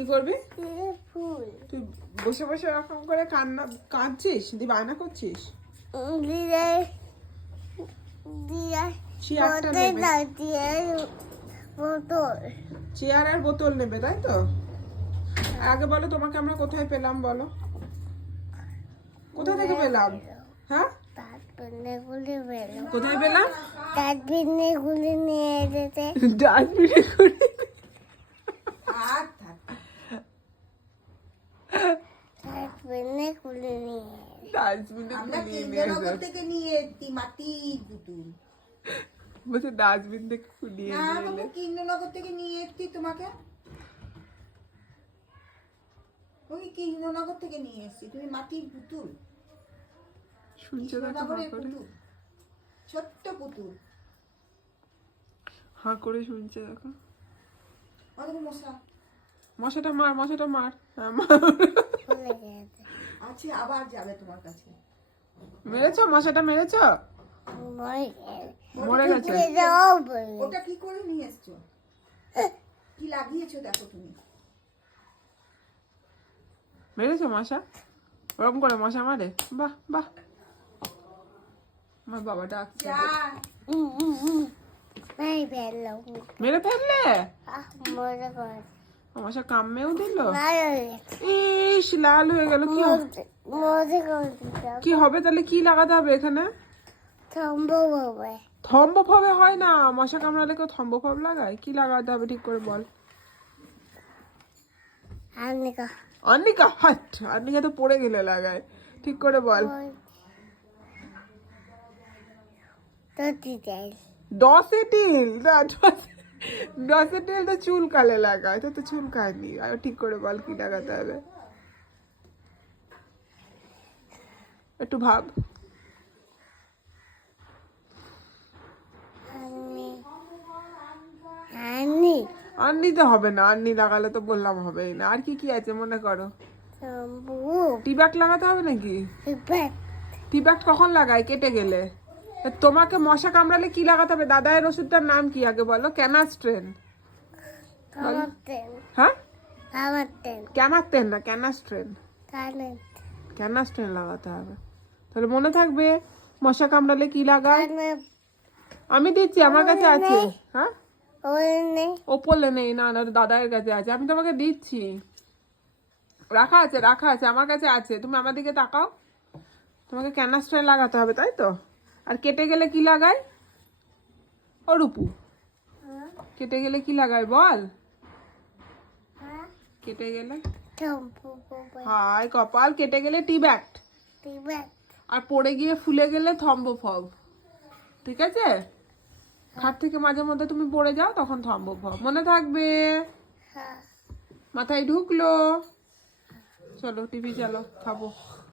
কি করবি? তুই বসে বসে এরকম করে কান্না কাঁদছিস? দি বায়না করছিস? চেয়ার আর বোতল নেবে তাই তো? আগে বলো তোমাকে আমরা কোথায় পেলাম বলো। কোথা থেকে পেলাম? হ্যাঁ? কোথায় পেলাম? পিনে গুলি নিয়ে যেতে ডাস্টবিনে করে তার পিনে গুলি নিয়ে ডাস্টবিনে আমরা কুড়িয়ে নিয়ে কেন্দ্রনগর থেকে নিয়ে এসছি মাটির পুতুল। বলছে ডাস্টবিন থেকে কুড়িয়ে নিয়ে বাবু এলে কৃষ্ণনগর থেকে নিয়ে এসছি তোমাকে। ওই কৃষ্ণনগর থেকে নিয়ে এসছি তুমি মাটির পুতুল। করে? পুতুল ছোট্ট পুতুল। হাঁ করে শুনছে দেখো। মশা। মশাটা মার মশাটা মার। হ্যাঁ মার। আছে আবার যাবে তোমার কাছে। মেরেছো? মশাটা মেরেছো? মরে গেছে। ওটা কি করে নিয়ে এসছো? কি লাগিয়েছো দেখো তুমি। মেরেছো মশা? ওরকম করে মশা মারে? বাহ বাহ। আমার বাবা ডাকছে। মেরে ফেললে? আহ মরে গেছে। মশা কামড়েও দিল? ইস লাল হয়ে গেল কি কি হবে? তাহলে কি লাগাতে হবে এখানে? সম্ভব হবে। হয় না। মশা কামড়ালে কেউ থম্বপ হবে লাগায়? কি লাগাতে হবে? ঠিক করে বল। অন্নিকা হাট অন্নিকা তো পড়ে গেলে লাগায়। ঠিক করে বল। তো দিতে ডসেটিল না ডস- চুল কালে লাগায় তো তো চুল কায়নি আর ঠিক করে বল কি লাগাতে হবে। একটু ভাব। আনি আনি আন্নিতে হবে না আন্নি লাগালে তো বললাম হবেই না। আর কি কি আছে মনে করো? টিব্যাগ লাগাতে হবে নাকি? টিব্যাগ। কখন লাগায় কেটে গেলে? তা তোমাকে মশা কামড়ালে কি লাগাতে হবে? দাদায়ের ওষুধটার নাম কি আগে বলো? ক্যানাস্ট্রেন। হ্যাঁ? কামাতেন ক্যানাস্টেন না ক্যানাস্ট্রেন। ক্যানাস্ট্রেন। লাগাতে হবে। তাহলে মনে থাকবে মশা কামড়ালে কি লাগায় আমি দিচ্ছি আমার কাছে আছে। হ্যাঁ? ওপলে নেই না না দাদায়ের কাছে আছে। আমি তোমাকে দিচ্ছি। রাখা আছে রাখা আছে আমার কাছে আছে। তুমি আমার দিকে তাকাও। তোমাকে ক্যানাস্ট্রেন লাগাতে হবে তাই তো? আর কেটে গেলে কি লাগায় ও, রূপু। কেটে গেলে কি লাগায় বল? কেটে গেলে? হাই কপাল, কেটে গেলে টি ব্যাট আর পড়ে গিয়ে ফুলে গেলে থম্ব ফব ঠিক আছে? খাট থেকে মাঝে মধ্যে তুমি পড়ে যাও, তখন থম্ব ফব মনে থাকবে? মাথায় ঢুকলো? চলো, টিভি চালো খাব